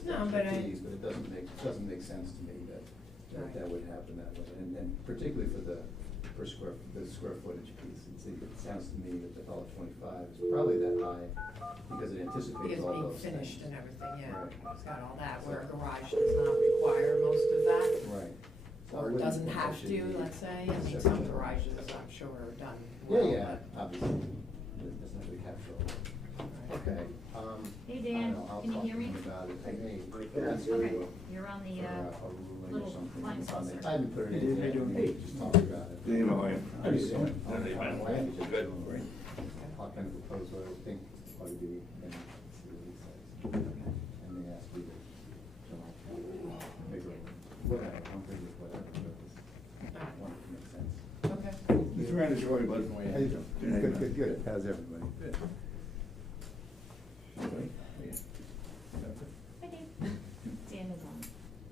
just No, extra but fees, but it doesn't make sense to me that that would happen that way, and particularly for the square footage piece. It sounds to me that the $1.25 is probably that high because it anticipates Because all being those finished things. and everything, yeah, Right. it's got all that, where a garage does not require most of that. Right. So I Or wouldn't doesn't think that have should to, be let's say, I mean, separate some charge. garages, I'm sure, are done Yeah, well, yeah, but- obviously, it doesn't have to be captured. Okay. Hey, I Dan, don't know, I'll can you talk hear to me? him about it. Hey, Okay, you're on the, a ruling or little something. flying saucer. I haven't put it in How you yet. doing? Hey, just talk about it. How you doing? How you doing? How you doing? Good. Great. I'll kind of propose what I think ought to be, and see what he says. And they ask me to figure it, whatever, I'm thinking whatever, but I want it to make sense. Okay. Mr. Randers, how are you, bud? How you doing? Good. How's everybody? Good. hi Dave. Dan is on.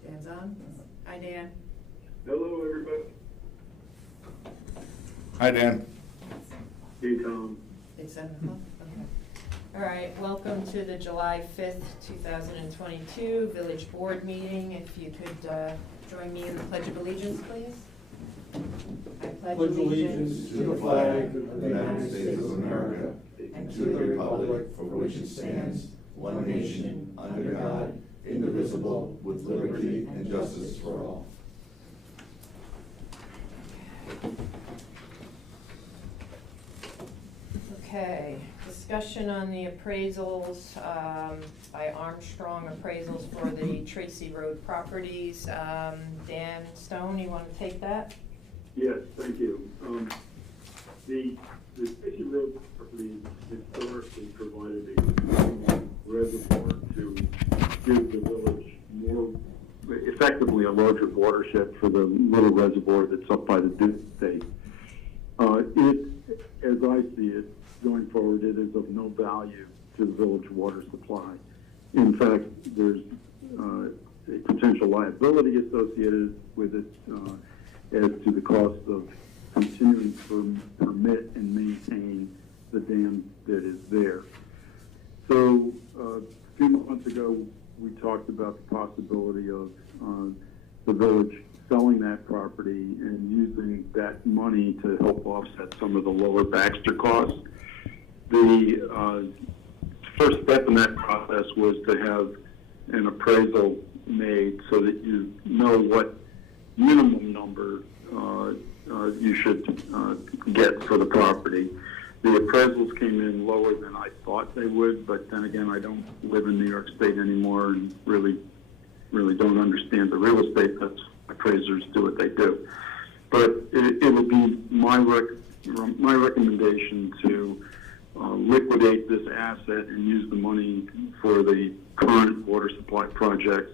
Dan's on? Hi, Dan. Hello, everybody. Hi, Dan. Hey, Tom. It's 7 o'clock? Okay. All right, welcome to the July 5th, 2022 Village Board meeting. If you could join me in the Pledge of Allegiance, please. I pledge allegiance To the flag of the United States of America and to the republic for which it stands, one nation, under God, indivisible, with liberty and justice for all. Okay, discussion on the appraisals by Armstrong Appraisals for the Tracy Road properties. Dan Stone, you want to take that? Yes, thank you. The Tracy Road property historically provided a reservoir to give the village more, effectively a larger watershed for the little reservoir that's up by the Duke Estate. As I see it, going forward, it is of no value to the village water supply. In fact, there's a potential liability associated with it as to the cost of continuing to permit and maintain the dam that is there. So a few months ago, we talked about the possibility of the village selling that property and using that money to help offset some of the lower Baxter costs. The first step in that process was to have an appraisal made so that you know what minimum number you should get for the property. The appraisals came in lower than I thought they would, but then again, I don't live in New York State anymore and really don't understand the real estate. That's appraisers do what they do. But it would be my recommendation to liquidate this asset and use the money for the current water supply projects.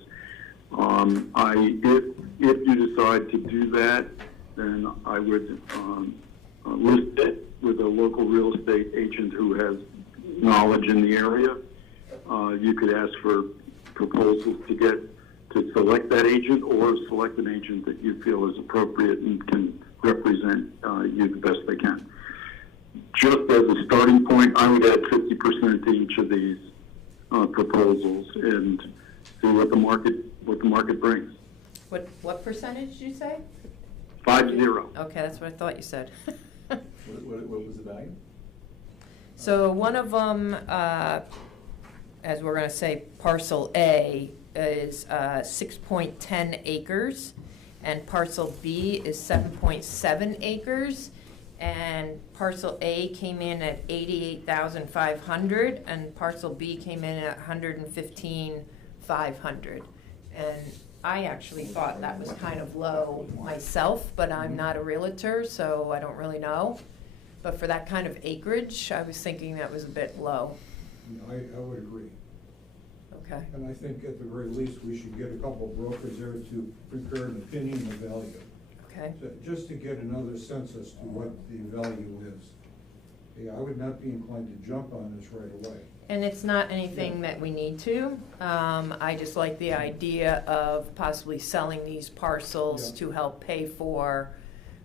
If you decide to do that, then I would list it with a local real estate agent who has knowledge in the area. You could ask for proposals to select that agent, or select an agent that you feel is appropriate and can represent you the best they can. Just as a starting point, I would add 50% to each of these proposals and see what the market brings. What percentage did you say? 50. Okay, that's what I thought you said. What was the value? So one of them, as we're going to say, parcel A is 6.10 acres, and parcel B is 7.7 acres, and parcel A came in at 88,500, and parcel B came in at 115,500. And I actually thought that was kind of low myself, but I'm not a realtor, so I don't really know. But for that kind of acreage, I was thinking that was a bit low. I would agree. Okay. And I think at the very least, we should get a couple of brokers there to prepare an opinion of value. Okay. So just to get another sense as to what the value is. Yeah, I would not be inclined to jump on this right away. And it's not anything that we need to. I just like the idea of possibly selling these parcels Yeah. to help pay for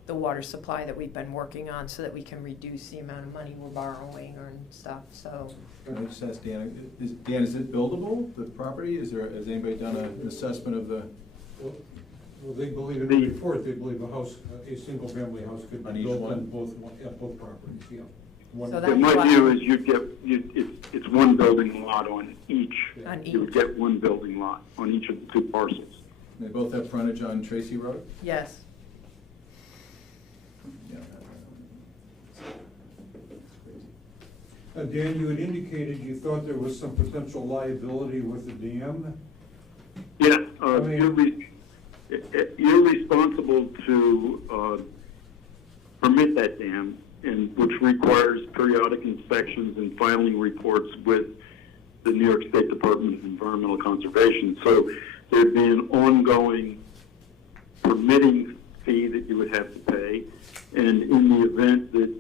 the water supply that we've been working on so that we can reduce the amount of money we're borrowing or and stuff, so. Can I just ask Dan, is it buildable, the property? Has anybody done an assessment of the, Well, they believe in the report, they believe a house, a single-family house could On be each built one? on both properties, yeah. One- So But that's my why- view is it's one building lot on each. On You would each, get one building lot on each of the two parcels. they both have frontage on Tracy Road? yes. Yeah. Dan, you had indicated you thought there was some potential liability with the dam. Yes, I mean- you're responsible to permit that dam, and which requires periodic inspections and filing reports with the New York State Department of Environmental Conservation. So there'd be an ongoing permitting fee that you would have to pay, and in the event that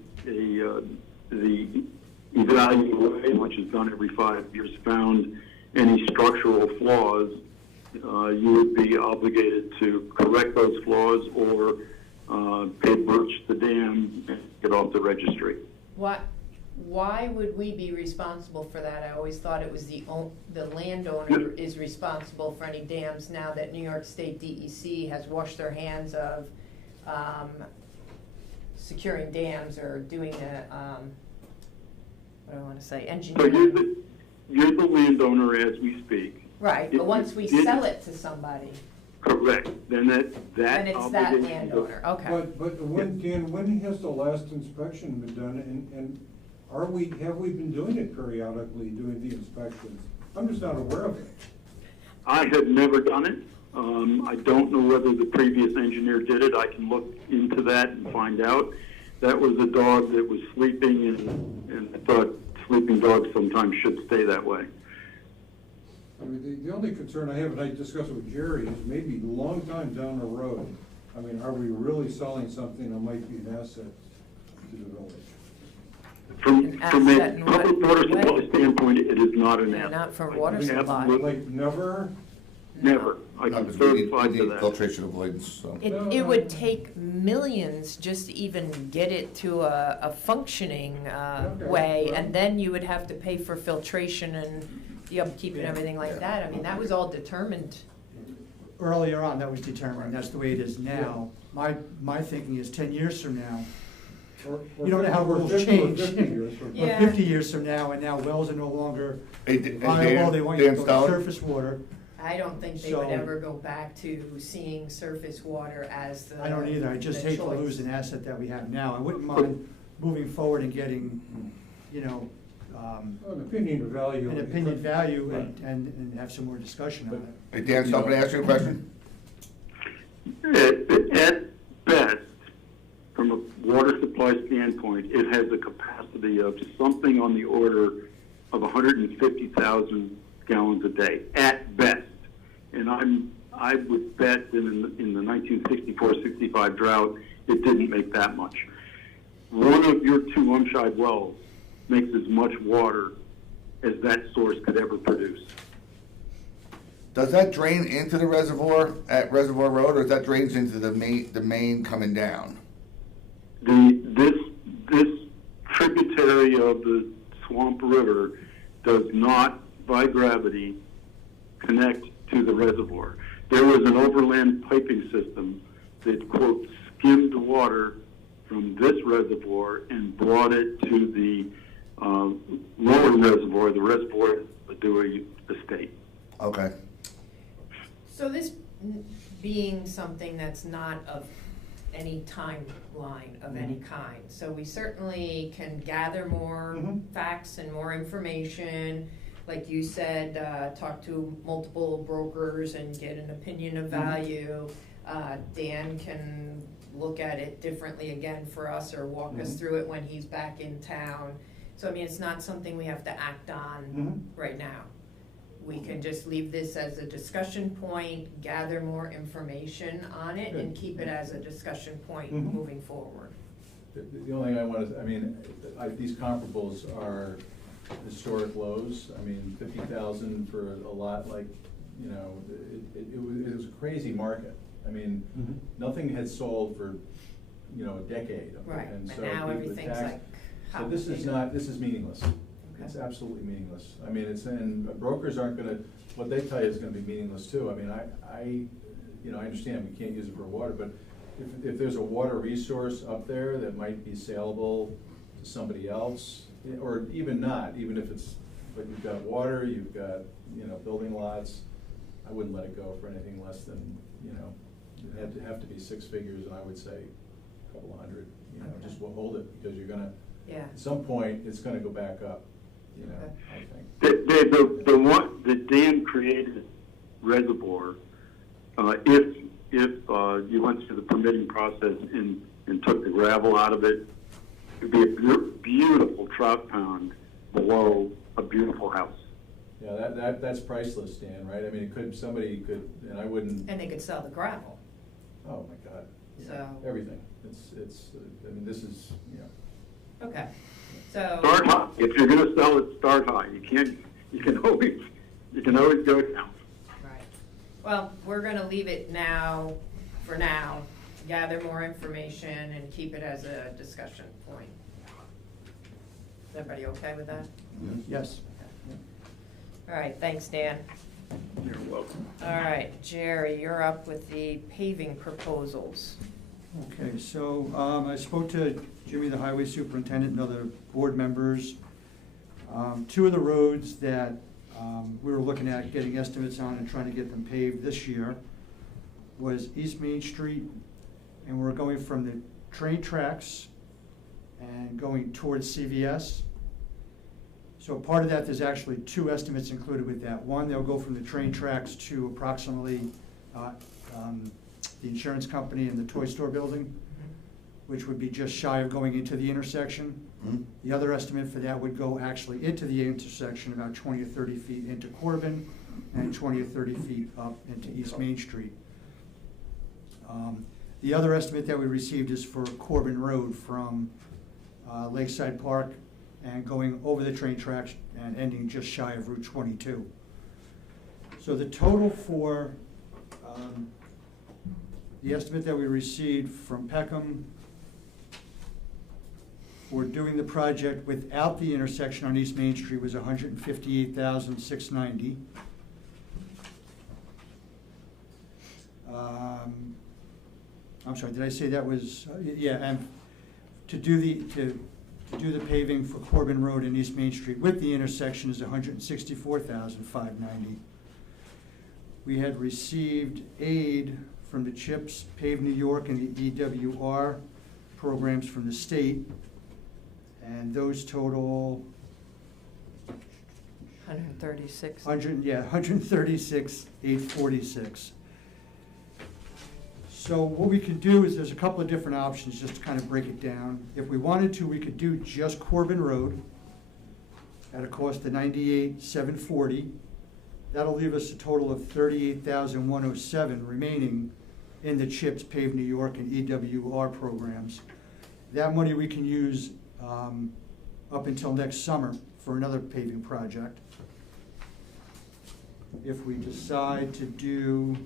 the evaluation, which is done every 5 years, found any structural flaws, you would be obligated to correct those flaws or pay breach the dam and get off the registry. Why would we be responsible for that? I always thought it was the landowner is responsible for any dams now that New York State DEC has washed their hands of securing dams or doing what do I want to say, So engineering. you're the landowner as we speak. Right, but once we sell it to somebody, Correct. Then then that it's that obligation landowner, okay. But when, Dan, when has the last inspection been done, and have we been doing it periodically, doing the inspections? I'm just not aware of it. I have never done it. I don't know whether the previous engineer did it. I can look into that and find out. That was a dog that was sleeping, and I thought sleeping dogs sometimes should stay that way. I mean, the only concern I have, and I discussed it with Jerry, is maybe a long time down the road, I mean, are we really selling something that might be an asset to the village? From An a asset in what public water supply way? standpoint, it is not an Yeah, asset. not for water supply. Absolutely Like, never? Never. I No, can because we certify need to that. filtration avoidance, so. It would take millions just to even get it to a functioning Okay, way, well. and then you would have to pay for filtration and the upkeep and everything like that. I mean, that was all determined. Earlier on, that was determined, that's the way it is now. My thinking is 10 years from now, Or you don't know how or rules 50 change. Or 50 years from now. Or Yeah. 50 years from now, and now wells are no longer Hey, viable, they want you to Dan go to Stone? surface water. I don't think they would So- ever go back to seeing surface water as the I don't either, I just the hate to choice. lose an asset that we have now. I wouldn't mind moving forward and getting, An opinion of value. an opinion value and have some more discussion on it. Hey, Dan, somebody ask you a question? At best, from a water supply standpoint, it has a capacity of something on the order of 150,000 gallons a day, at best. And I would bet that in the 1964-65 drought, it didn't make that much. One of your two Umshide wells makes as much water as that source could ever produce. Does that drain into the reservoir at Reservoir Road, or does that drains into the main coming down? This tributary of the Swamp River does not, by gravity, connect to the reservoir. There was an overland piping system that, quote, skimmed water from this reservoir and brought it to the lower reservoir, the reservoir of the Dewey Estate. Okay. So this being something that's not of any timeline of any kind, so we certainly can gather more facts and more information. Like you said, talk to multiple brokers and get an opinion of value. Dan can look at it differently again for us or walk us through it when he's back in town. So I mean, it's not something we have to act on right now. We can just leave this as a discussion point, gather more information on it, and keep it as a discussion point moving forward. The only thing I want to, I mean, these comparables are historic lows. I mean, 50,000 for a lot like, it was a crazy market. I mean, nothing had sold for you know, a decade. Right, And and so now the everything's tax- like. how So this is big? not, this is meaningless. Okay. It's absolutely meaningless. I mean, it's, and brokers aren't gonna, what they tell you is gonna be meaningless too. I mean, you know, I understand we can't use it for water, but if there's a water resource up there that might be saleable to somebody else, or even not, even if it's, but you've got water, you've got, you know, building lots, I wouldn't let it go for anything less than, you know, it'd have to be six figures, and I would say a couple hundred, you know, Okay. just we'll hold it, because you're gonna, Yeah. at some point, it's gonna go back up, you know, Okay. I think. The one, the dam created reservoir, if you went through the permitting process and took the gravel out of it, it'd be a beautiful trout pond below a beautiful house. Yeah, that's priceless, Dan, right? I mean, somebody could, and I wouldn't, And they could sell the gravel, oh my God. Yeah, So- everything, it's, I mean, this is, you know. okay, so. Start high. If you're gonna sell it, start high. You can always go down. Right. Well, we're gonna leave it now, for now, gather more information and keep it as a discussion point. Is everybody okay with that? Yes. All right, thanks, Dan. You're welcome. All right, Jerry, you're up with the paving proposals. Okay, so I spoke to Jimmy, the highway superintendent, and other board members. Two of the roads that we were looking at getting estimates on and trying to get them paved this year was East Main Street, and we're going from the train tracks and going towards CVS. So part of that, there's actually two estimates included with that. One, they'll go from the train tracks to approximately the insurance company and the toy store building, which would be just shy of going into the intersection. Mhm. The other estimate for that would go actually into the intersection, about 20 or 30 feet into Corbin, and 20 or 30 feet up into East Main Street. The other estimate that we received is for Corbin Road from Lakeside Park and going over the train tracks and ending just shy of Route 22. So the total for the estimate that we received from Peckham for doing the project without the intersection on East Main Street was $158,690. I'm sorry, did I say that was, yeah, and to do the paving for Corbin Road and East Main Street with the intersection is $164,590. We had received aid from the CHIPS, Pave New York, and the EWR programs from the state, and those total 136. 136,846. So what we could do is there's a couple of different options just to kind of break it down. If we wanted to, we could do just Corbin Road at a cost of $98,740. That'll leave us a total of $38,107 remaining in the CHIPS, Pave New York, and EWR programs. That money we can use up until next summer for another paving project. If we decide to do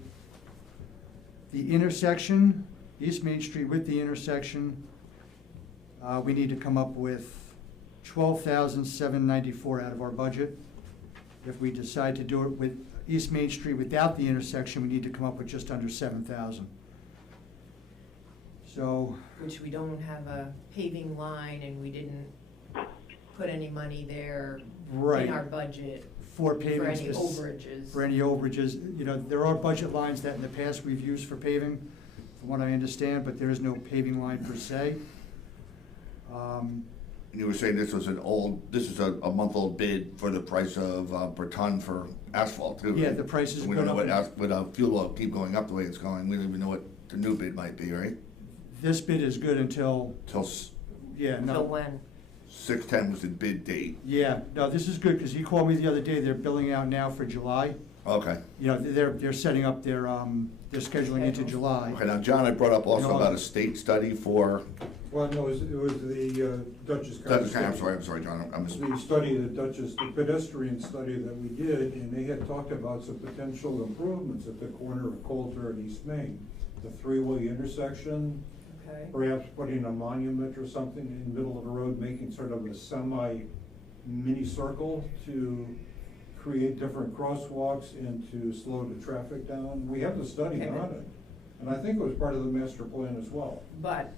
the intersection, East Main Street with the intersection, we need to come up with $12,794 out of our budget. If we decide to do it with East Main Street without the intersection, we need to come up with just under $7,000. So, Which we don't have a paving line and we didn't put any money there right, in our budget for for paving. any overages. For any overages, you know, there are budget lines that in the past we've used for paving, from what I understand, but there is no paving line per se. You were saying this is a month-old bid for the price of per ton for asphalt too. Yeah, the prices So we have don't gone know up. what fuel will keep going up the way it's going. We don't even know what the new bid might be, right? This bid is good until, Till yeah, no. Till when? 6/10 was the bid date. Yeah, no, this is good, because he called me the other day, they're billing out now for July. Okay. You know, they're setting up their scheduling into July. Okay, now, John, I brought up also No. about a state study for, Well, no, it was the Dutchess County. I'm sorry, John, I'm The study, the pedestrian study that we did, and they had talked about some potential improvements at the corner of Coulter and East Main. The three-way intersection, Okay. Perhaps putting a monument or something in the middle of the road, making sort of a mini circle to create different crosswalks and to slow the traffic down. We have the study Okay. on it, and I think it was part of the master plan as well. But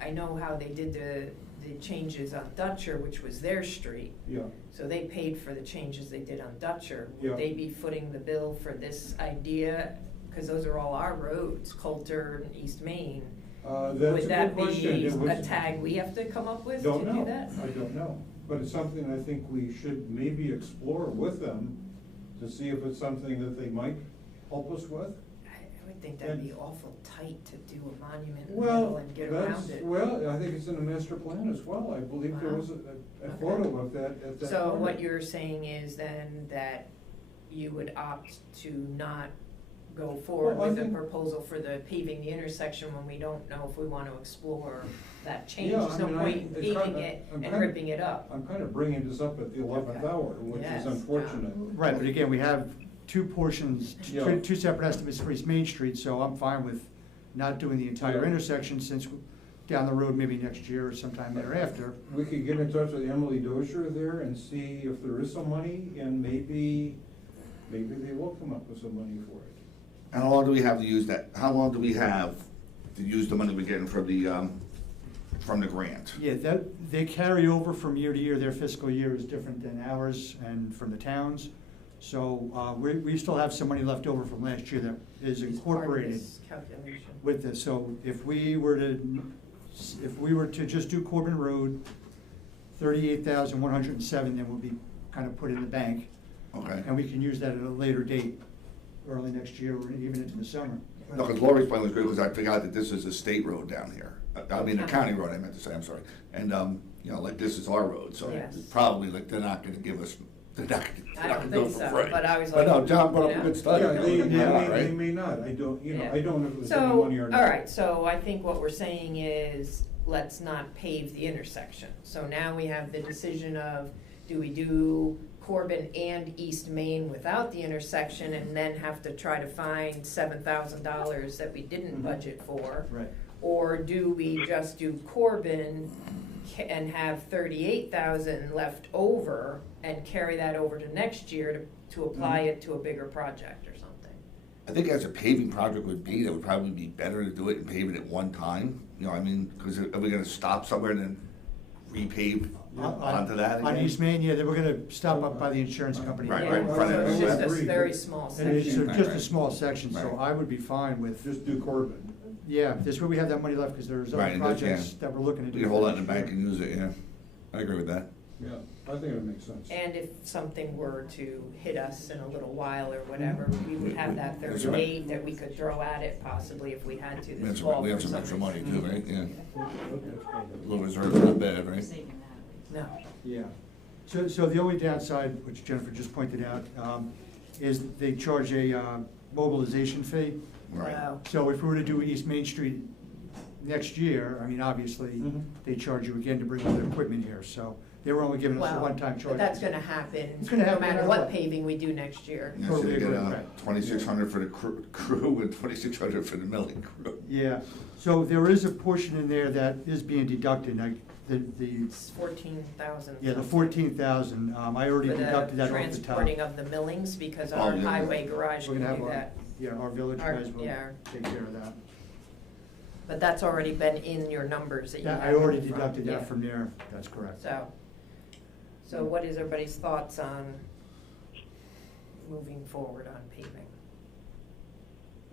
I know how they did the changes on Dutcher, which was their street. Yeah. So they paid for the changes they did on Dutcher. Yeah. Would they be footing the bill for this idea? Because those are all our roads, Coulter and East Main. That's Would a that good question. be It was- a tag we have to come up with to Don't do know. that? I don't know, but it's something I think we should maybe explore with them to see if it's something that they might help us with. I would think that'd be awful tight to do a monument in the Well, middle and get around it. well, I think it's in the master plan as well. I believe there Wow. was a Okay. photo of that at that. So corner. what you're saying is then that you would opt to not go forward Well, I with the think- proposal for the paving the intersection when we don't know if we want to explore that change? Yeah, There's I no mean, point in it's paving kinda- it I'm and kinda- ripping it up. I'm kind of bringing this up at the 11th Okay. hour, which Yes, is unfortunate. Right, but again, we have two portions, Yeah. two separate estimates for East Main Street, so I'm fine with not doing the entire Yeah. intersection since down the road, maybe next year or sometime thereafter. We could get in touch with Emily Dozier there and see if there is some money, and maybe they will come up with some money for it. And how long do we have to use that, how long do we have to use the money we're getting from the grant? Yeah, they carry over from year to year. Their fiscal year is different than ours and from the towns. So we still have some money left over from last year that is It's part of incorporated this calculation. with this. So if we were to just do Corbin Road, 38,107, then we'll be kind of put in the bank. Okay. And we can use that at a later date, early next year or even into the summer. No, because Lori's plan was good, because I forgot that this is a state road down here. I mean, a county road, I meant to say, I'm sorry. And, you know, like, this is our road, so Yes. probably, like, they're not gonna give us, they're not I gonna don't do it think for so, free. but I was But like, no, John brought up you a know. good study. Yeah, they Right? may not, I don't, Yeah. I don't know if there's any So, money or all not. right, so I think what we're saying is, let's not pave the intersection. So now we have the decision of, do we do Corbin and East Main without the intersection and then have to try to find $7,000 that we didn't Mhm. budget for? Right. Or do we just do Corbin and have 38,000 left over and carry that over to next year to apply it to a bigger project or something? I think as a paving project would be, that would probably be better to do it and pave it at one time, you know, I mean, because are we gonna stop somewhere and then repave onto that On again? East Main, yeah, they were gonna stop up by the insurance company. Right, Yeah, right in front so of it's it. just a Agreed. very small And it's section. just a Right. small section, so Right. I would be fine with, Just do Corbin. yeah, this way we have that money left, because there's Right, other and projects yeah. that we're looking to do. We can hold that in the bank and use it, yeah. I agree with that. Yeah, I think it makes sense. And if something were to hit us in a little while or whatever, we would have that That's 38 that we could throw at it possibly if we had to We this have fall some, we for have some some extra reason. money too, right, yeah. Okay. A little reserve, not bad, right? Saving that. No. Yeah. So the only downside, which Jennifer just pointed out, is they charge a mobilization fee. Right. Wow. So if we were to do East Main Street next year, I mean, obviously, Mhm. they charge you again to bring all the equipment here, so they were only giving us a Well, one-time charge. but that's gonna happen, It's gonna no happen no matter matter what what. paving we do next year. Yeah, so Totally you get agree, right. 2,600 for the crew and 2,600 for the milling crew. Yeah, so there is a portion in there that is being deducted, like, the, It's 14,000. yeah, the something. 14,000, I already For deducted the that off the top. transporting of the millings, because Oh, our yeah. highway garage We're can gonna do have our, that. yeah, our village Our- guys will yeah. take care of that. But that's already been in your numbers that you Yeah, have. I already from- deducted yeah. that from there, that's correct. So what is everybody's thoughts on moving forward on paving?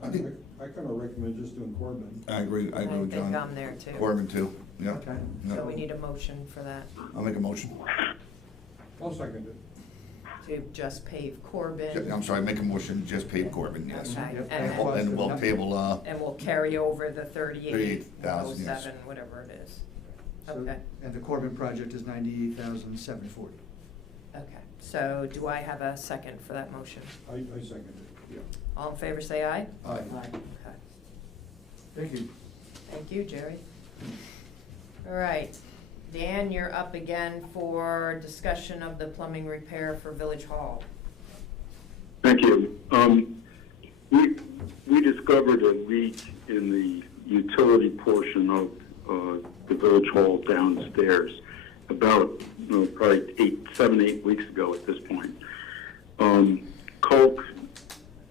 I think, I kind of recommend just doing Corbin. I agree with think John. I'm there too. Corbin too, yeah. Okay. Yeah. So we need a motion for that, I'll make a motion. I'll second it. to just pave Corbin. I'm sorry, make a motion, just pave Corbin, yes. Okay, Yep. and And we'll- then, and we'll table, and we'll carry over the 38,000, yes. 38,07, whatever it is. So- Okay, And the Corbin project is 98,740. okay. So do I have a second for that motion? I second it, yeah. All in favor, say aye. Aye. Okay. Thank you. Thank you, Jerry. All right, Dan, you're up again for discussion of the plumbing repair for Village Hall. Thank you. We discovered a leak in the utility portion of the village hall downstairs about probably 7-8 weeks ago at this point. Coke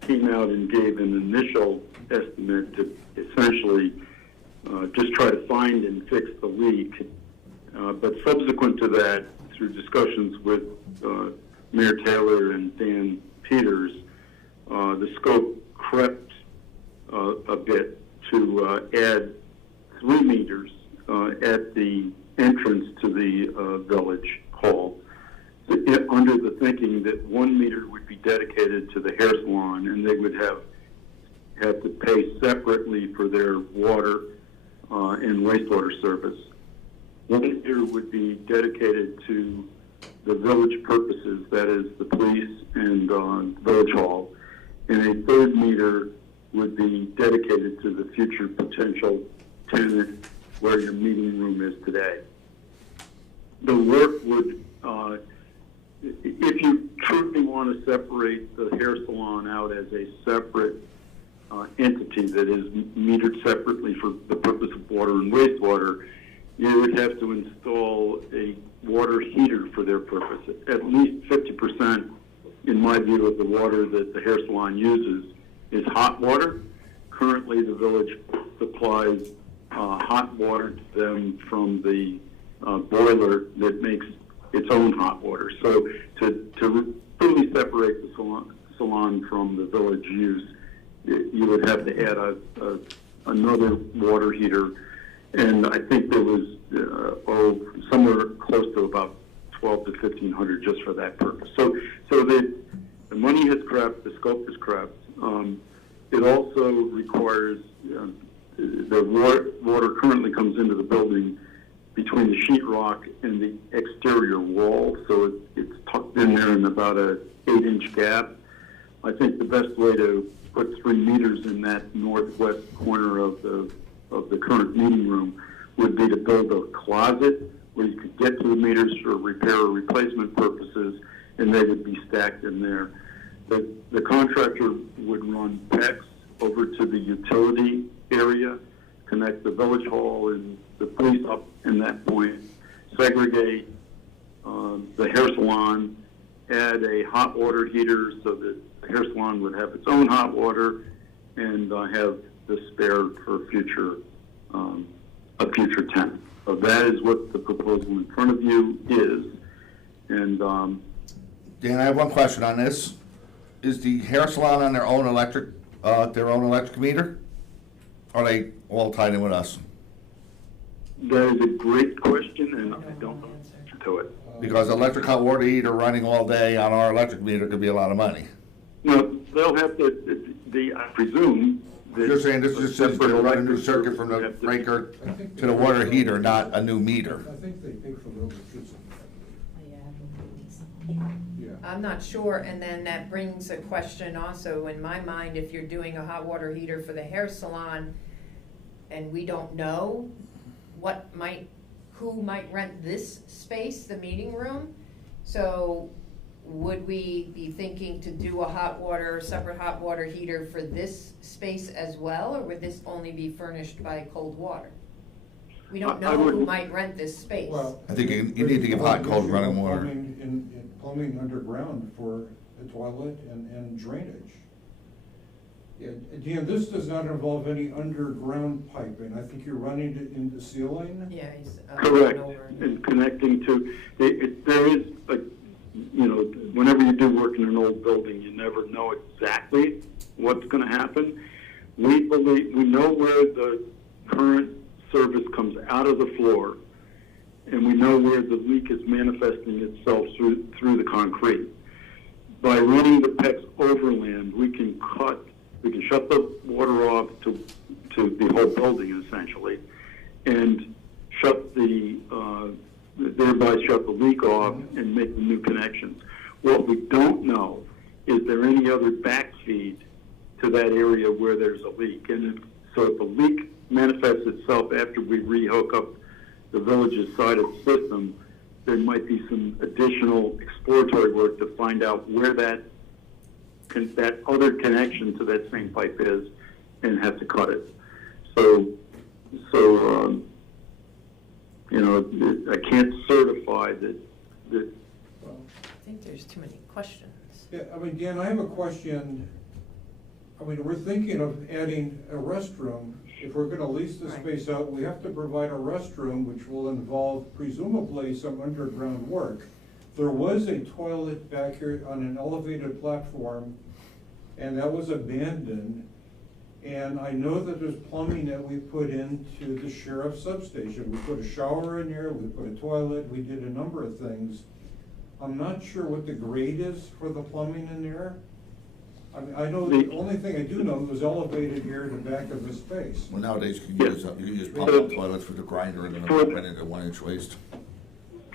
came out and gave an initial estimate to essentially just try to find and fix the leak. But subsequent to that, through discussions with Mayor Taylor and Dan Peters, the scope crept a bit to add 3 meters at the entrance to the village hall, under the thinking that 1 meter would be dedicated to the hair salon, and they would have to pay separately for their water and wastewater service. 1 meter would be dedicated to the village purposes, that is the police and village hall, and a 3rd meter would be dedicated to the future potential tenant where your meeting room is today. The work would, if you truly want to separate the hair salon out as a separate entity that is metered separately for the purpose of water and wastewater, you would have to install a water heater for their purpose. At least 50%, in my view, of the water that the hair salon uses is hot water. Currently, the village supplies hot water to them from the boiler that makes its own hot water. So to fully separate the salon from the village use, you would have to add another water heater, and I think there was somewhere close to about $1,200 to $1,500 just for that purpose. So the money has crept, the scope has crept. It also requires the water currently comes into the building between the sheetrock and the exterior wall, so it's tucked in there in about a 8-inch gap. I think the best way to put 3 meters in that northwest corner of the current meeting room would be to build a closet where you could get to the meters for repair or replacement purposes, and they would be stacked in there. The contractor would run PEX over to the utility area, connect the village hall and the police up in that point, segregate the hair salon, add a hot water heater so that the hair salon would have its own hot water, and have the spare for a future tenant. So that is what the proposal in front of you is. And Dan, I have one question on this. Is the hair salon on their own electric meter? Or are they all tied in with us? That is a great question, and I don't know the answer to it. Because electric hot water heater running all day on our electric meter could be a lot of money. No, they'll have to, I presume. You're saying this is just to run a new circuit from the breaker to the water heater, not a new meter? I think they pay for the electricity. Yeah. I'm not sure, and then that brings a question also in my mind, if you're doing a hot water heater for the hair salon, and we don't know who might rent this space, the meeting room, so would we be thinking to do a separate hot water heater for this space as well, or would this only be furnished by cold water? We don't know who might rent this space. Well, I think you need to give hot and cold running water. Plumbing underground for the toilet and drainage. Yeah, Dan, this does not involve any underground piping. I think you're running it in the ceiling. Yeah, he's Correct, over. and connecting to, there is whenever you do work in an old building, you never know exactly what's going to happen. We know where the current service comes out of the floor, and we know where the leak is manifesting itself through the concrete. By running the PEX overland, we can shut the water off to the whole building essentially, and thereby shut the leak off and make the new connections. What we don't know is there any other backfeed to that area where there's a leak, and so if the leak manifests itself after we rehook up the village's side of the system, there might be some additional exploratory work to find out where that other connection to that same pipe is, and have to cut it. So So, you know, I can't certify that Well, I think there's too many questions. yeah, I mean, Dan, I have a question. I mean, we're thinking of adding a restroom. If we're gonna lease the Right. space out, we have to provide a restroom, which will involve presumably some underground work. There was a toilet back here on an elevated platform, and that was abandoned. And I know that there's plumbing that we put into the sheriff's substation. We put a shower in there, we put a toilet, we did a number of things. I'm not sure what the grade is for the plumbing in there. I mean, I know, the only thing I do know was elevated here in the back of the space. Well, nowadays you can use Yeah. pump toilets for the grinder and then put it into 1-inch waste.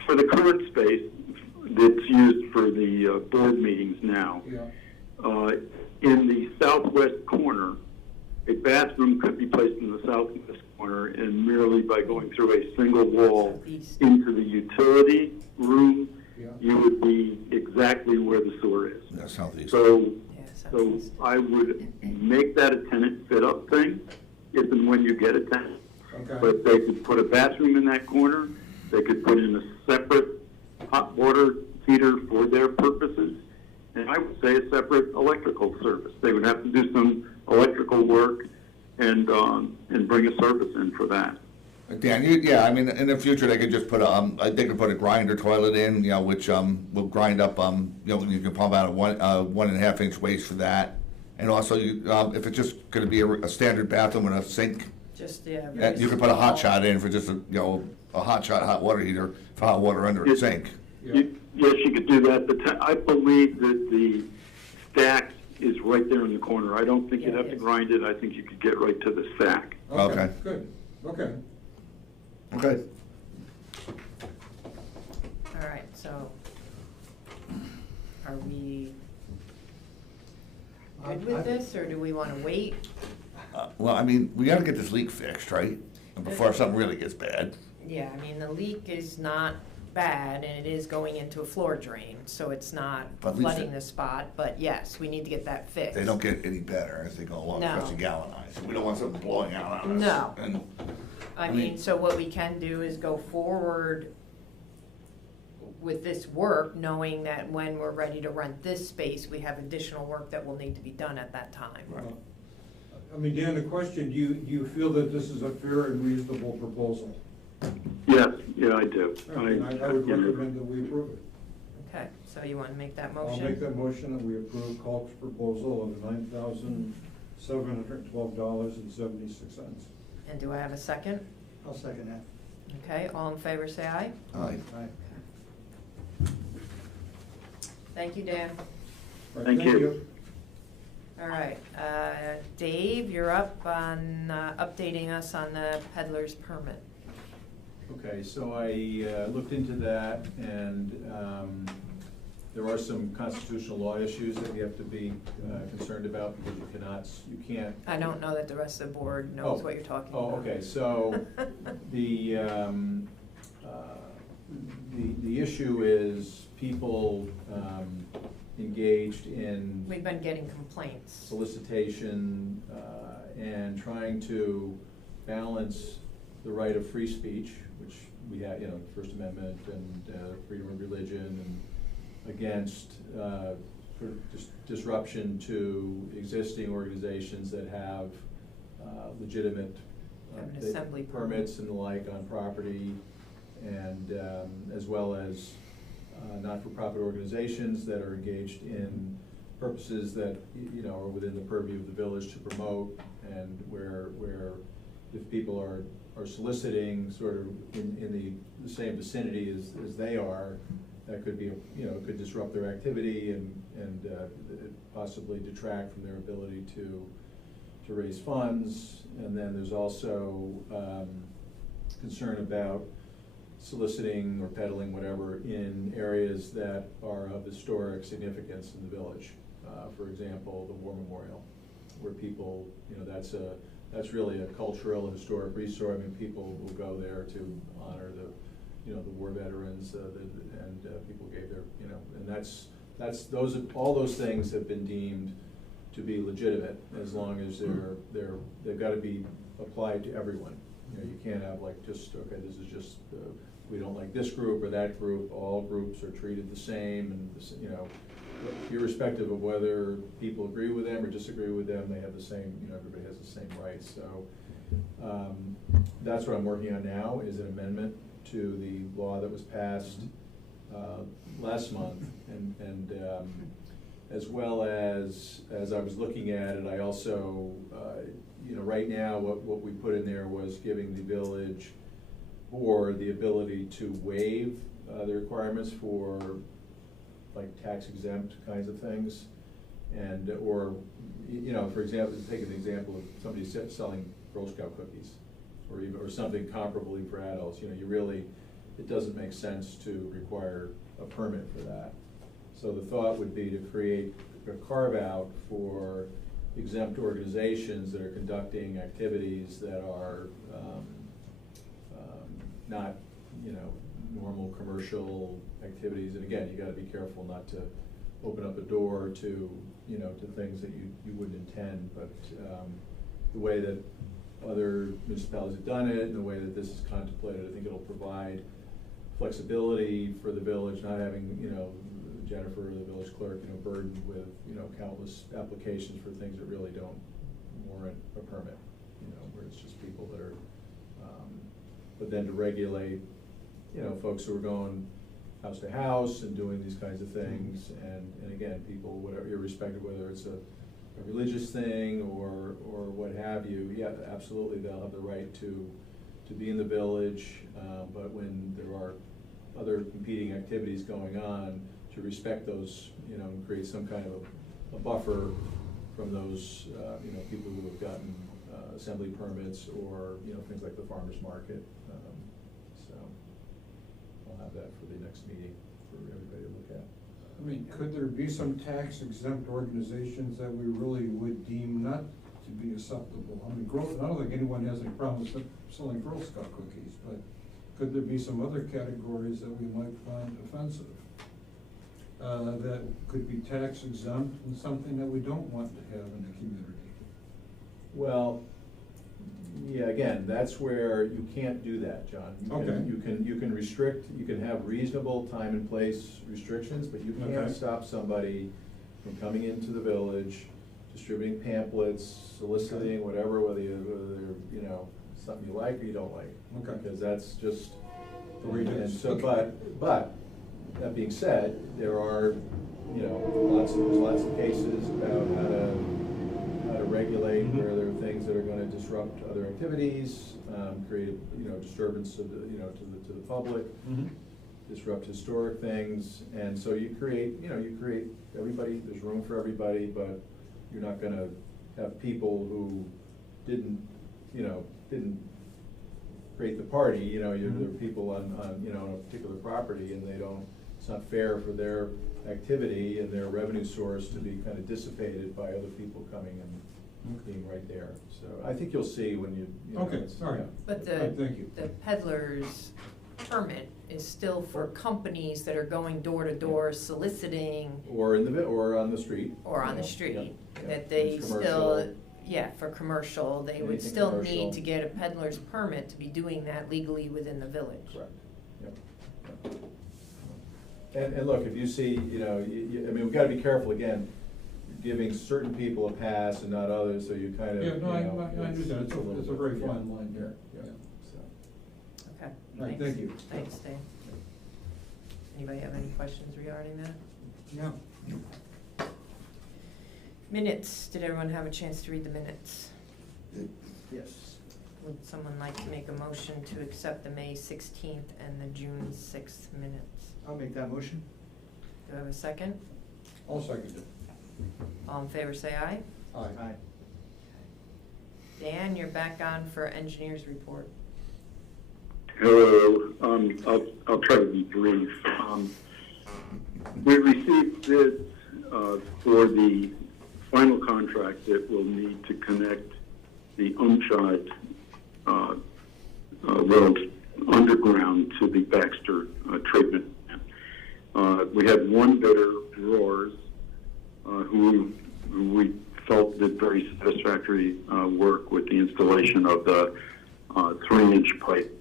for the current space that's used for the board meetings now, Yeah, in the southwest corner, a bathroom could be placed in the southwest corner, and merely by going through a single wall Southeast. into the utility room, yeah. you would be exactly where the sewer is. Yeah, southeast. So, Yeah, so southeast. I would make that a tenant fit-up thing, if and when you get a tenant. Okay. But they could put a bathroom in that corner, they could put in a separate hot water heater for their purposes, and I would say a separate electrical service. They would have to do some electrical work and bring a service in for that. Dan, yeah, I mean, in the future, they could just put they could put a grinder toilet in, you know, which, will grind up, you know, you can pump out a 1.5-inch waste for that. And also, if it's just gonna be a standard bathroom and a sink, Just, yeah. you could put a hot shot in for just a, you know, a hot shot hot water heater for hot water under a sink. Yeah. Yes, you could do that. I believe that the stack is right there in the corner. I don't think you'd Yeah, have it to is. grind it. I think you could get right to the stack. Okay. Good, okay. Okay. All right, so are we good with this, or do we want to wait? Well, I mean, we gotta get this leak fixed, right? Before something really gets bad. Yeah, I mean, the leak is not bad, and it is going into a floor drain, so it's not But at least flooding the spot, but yes, we need to get that fixed. They don't get any better as they go along, No. especially galvanized. We don't want something blowing out on us. No. And, I I mean, mean- so what we can do is go forward with this work, knowing that when we're ready to rent this space, we have additional work that will need to be done at that time. Right. I mean, Dan, the question, do you feel that this is a fair and reasonable proposal? Yes, yeah, I do. I would recommend that we approve it. Okay, so you want to make that I'll motion? make that motion that we approve Culp's proposal of $9,712.76. And do I have a second? I'll second that. Okay, all in favor, say aye. Aye. Thank you, Dan. Right, Thank you. All right, Dave, you're up on updating us on the peddler's permit. Okay, so I looked into that, and there are some constitutional law issues that you have to be concerned about, because you can't. I don't know that the rest of the board knows Oh. what you're talking about. Oh, okay, so the issue is people engaged in We've been getting complaints. solicitation and trying to balance the right of free speech, which we have, you know, First Amendment and freedom of religion, and against sort of disruption to existing organizations that have legitimate Have an assembly permits and the like on property, and as well as not-for-profit organizations that are engaged in purposes that, you know, are within the purview of the village to promote, and where if people are soliciting sort of in the same vicinity as they are, that could be, you know, could disrupt their activity and possibly detract from their ability to raise funds. And then there's also concern about soliciting or peddling, whatever, in areas that are of historic significance in the village. For example, the War Memorial, where people, you know, that's really a cultural and historic resource. I mean, people will go there to honor the, you know, the war veterans, and people gave their, you know, and all those things have been deemed to be legitimate, as long as they've got to be applied to everyone. You know, you can't have like just, okay, this is just, we don't like this group or that group, all groups are treated the same, and, you know, irrespective of whether people agree with them or disagree with them, they have the same, you know, everybody has the same rights, so. That's what I'm working on now, is an amendment to the law that was passed last month, and as well as I was looking at it, I also, you know, right now, what we put in there was giving the village board the ability to waive the requirements for like tax exempt kinds of things, and, or, you know, for example, take an example of somebody selling Girl Scout cookies, or something comparably for adults. You know, you really, it doesn't make sense to require a permit for that. So the thought would be to create a carve-out for exempt organizations that are conducting activities that are not, you know, normal commercial activities. And again, you gotta be careful not to open up a door to, you know, to things that you wouldn't intend, but the way that other municipalities have done it and the way that this is contemplated, I think it'll provide flexibility for the village, not having, you know, Jennifer, the village clerk, you know, burdened with, you know, countless applications for things that really don't warrant a permit, you know, where it's just people that are, but then to regulate, you know, folks who are going house to house and doing these kinds of things, and again, people, whatever, irrespective of whether it's a religious thing or what have you, yeah, absolutely, they'll have the right to be in the village, but when there are other competing activities going on, to respect those, you know, and create some kind of a buffer from those, you know, people who have gotten assembly permits or, you know, things like the farmer's market. So I'll have that for the next meeting for everybody to look at. I mean, could there be some tax exempt organizations that we really would deem not to be acceptable? I mean, I don't think anyone has any problem with selling Girl Scout cookies, but could there be some other categories that we might find offensive? That could be tax exempt and something that we don't want to have in the community? Well, yeah, again, that's where you can't do that, John. Okay. You can restrict, you can have reasonable time and place restrictions, but you can't Okay. stop somebody from coming into the village, distributing pamphlets, soliciting, whatever, whether they're, you know, something you like or you don't like. Okay. Because that's just The way it and is. so, Okay. but that being said, there are, you know, there's lots of cases about how to regulate Mhm. where there are things that are gonna disrupt other activities, create, you know, disturbance of the, you know, to the public, disrupt historic things, and so you create everybody, there's room for everybody, but you're not gonna have people who didn't create the party, you know, there are people on, you know, on a particular property, and it's not fair for their activity and their revenue source to be kind of dissipated by other people coming and being right there. So I think you'll see when you know, Okay, it's- all right. yeah. But Thank you. the peddler's permit is still for companies that are going door to door soliciting Or or on the street. or on the Yeah, street, yeah. that they It's still, commercial. yeah, for commercial, they would Anything still commercial. need to get a peddler's permit to be doing that legally within the village. Correct, yep. And look, if you see, you know, I mean, we've gotta be careful, again, giving certain people a pass and not others, so you kind of, Yeah, you no, I know, understand. It's little a bit- very yeah, fine line here. Yeah, Yeah. so. Okay, All right, thanks. thank you. Thanks, Dave. Anybody have any questions regarding that? Yeah. Minutes, did everyone have a chance to read the minutes? Yes. Would someone like to make a motion to accept the May 16th and the June 6th minutes? I'll make that motion. Do I have a second? I'll second it. All in favor, say aye. Aye. Dan, you're back on for engineers report. Hello, I'll try to be brief. We received bids for the final contract that will need to connect the Untitled road underground to the Baxter treatment plant. We had one bidder, Drawers, who we felt did very satisfactory work with the installation of the 3-inch pipe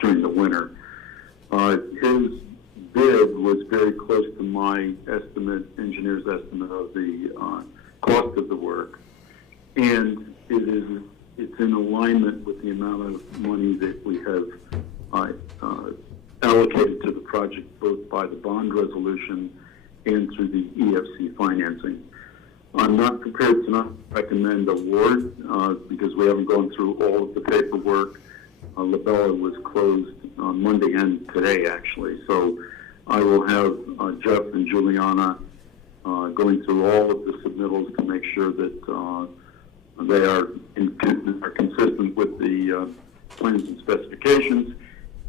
during the winter. His bid was very close to my engineer's estimate of the cost of the work, and it's in alignment with the amount of money that we have allocated to the project, both by the bond resolution and through the EFC financing. I'm not prepared to not recommend award because we haven't gone through all of the paperwork. Labella was closed on Monday and today, actually. So I will have Jeff and Juliana going through all of the submittals to make sure that they are consistent with the plans and specifications,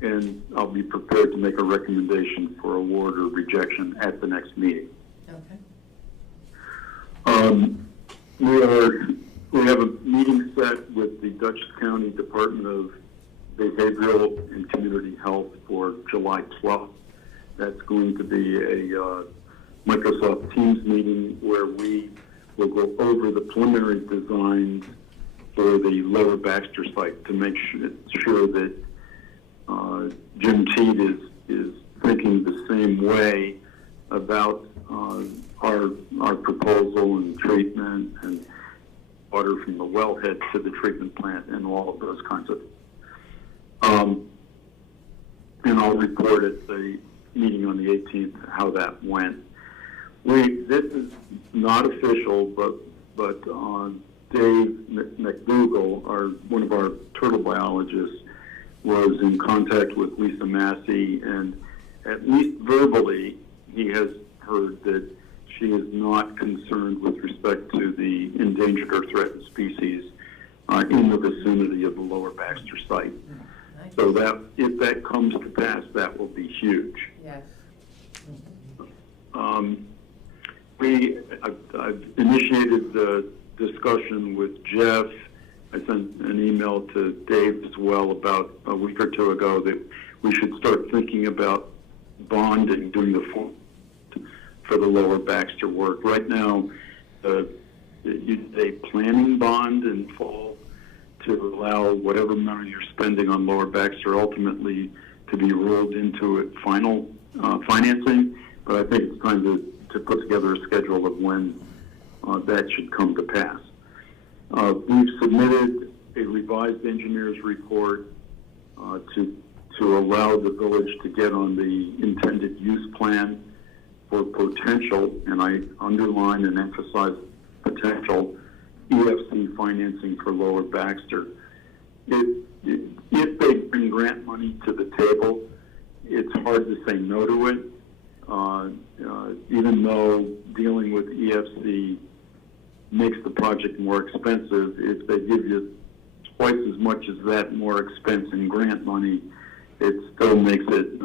and I'll be prepared to make a recommendation for award or rejection at the next meeting. Okay. We have a meeting set with the Dutchess County Department of Behavioral and Community Health for July 12th. That's going to be a Microsoft Teams meeting where we will go over the preliminary designs for the Lower Baxter site to make sure that Jim Teed is thinking the same way about our proposal and treatment and water from the wellhead to the treatment plant and all of those kinds of and I'll report at the meeting on the 18th how that went. This is not official, but Dave McDougall, one of our turtle biologists, was in contact with Lisa Massey, and at least verbally, he has heard that she is not concerned with respect to the endangered or threatened species in the vicinity of the Lower Baxter site. Nice. So that if that comes to pass, that will be huge. Yes. I've initiated the discussion with Jeff. I sent an email to Dave as well about a week or two ago that we should start thinking about bonding, doing the for the Lower Baxter work. Right now, you did a planning bond in fall to allow whatever money you're spending on Lower Baxter ultimately to be rolled into it final financing. But I think it's time to put together a schedule of when that should come to pass. We've submitted a revised engineer's report to allow the village to get on the intended use plan for potential, and I underline and emphasize potential, EFC financing for Lower Baxter. If they bring grant money to the table, it's hard to say no to it. Even though dealing with EFC makes the project more expensive, if they give you twice as much as that more expense in grant money, it still makes it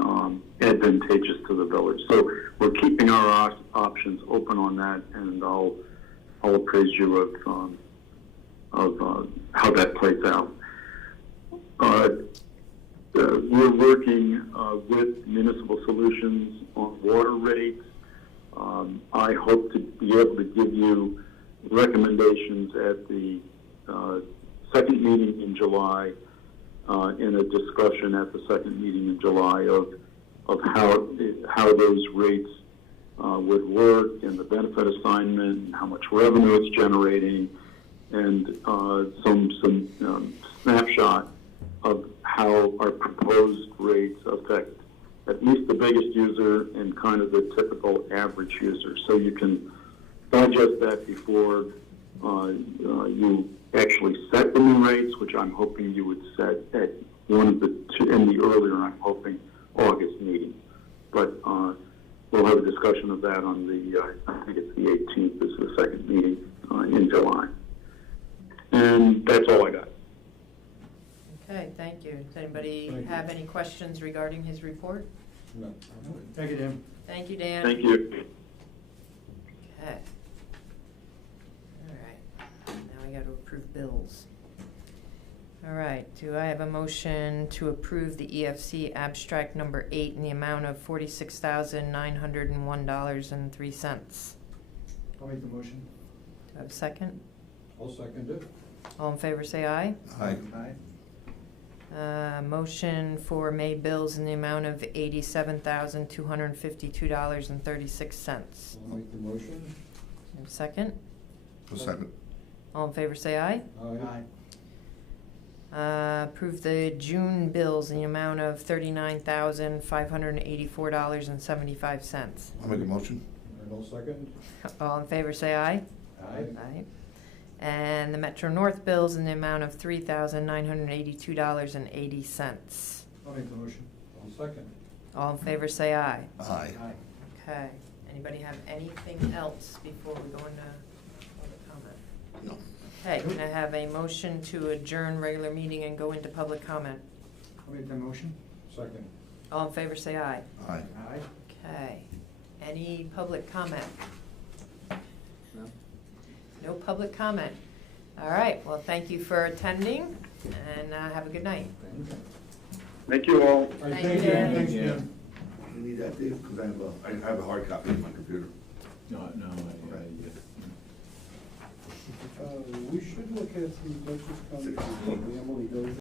advantageous to the village. So we're keeping our options open on that, and I'll appraise you of how that plays out. We're working with Municipal Solutions on water rates. I hope to be able to give you recommendations at the second meeting in July, in a discussion at the second meeting in July of how those rates would work and the benefit assignment and how much revenue it's generating, and some snapshot of how our proposed rates affect at least the biggest user and kind of the typical average user. So you can digest that before you actually set the new rates, which I'm hoping you would set at one of the two, in the earlier, I'm hoping, August meeting. But we'll have a discussion of that on the, I think it's the 18th is the second meeting in July. And that's all I got. Okay, thank you. Does anybody have any questions regarding his report? No. Thank you, Dan. Thank you, Dan. Thank you. Okay. All right. Now we got to approve bills. All right. Do I have a motion to approve the EFC abstract number 8 in the amount of $46,901.03? I'll make the motion. Do I have a second? I'll second it. All in favor, say aye. Aye. Motion for May bills in the amount of $87,252.36. I'll make the motion. Second? A second. All in favor, say aye. Aye. Approve the June bills in the amount of $39,584.75. I'll make a motion. And I'll second. All in favor, say aye. Aye. And the Metro North bills in the amount of $3,982.80. I'll make the motion. I'll second. All in favor, say aye. Aye. Okay. Anybody have anything else before we go into public comment? No. Okay, can I have a motion to adjourn regular meeting and go into public comment? I'll make that motion. Second. All in favor, say aye. Aye. Aye. Okay. Any public comment? No? No public comment. All right, well, thank you for attending, and have a good night. Thank you all. All right, Thank thank you. you. Thanks, Jim. You need that, Dave? Because I have a hard copy on my computer. No, We should look at the Dutchess County, Emily goes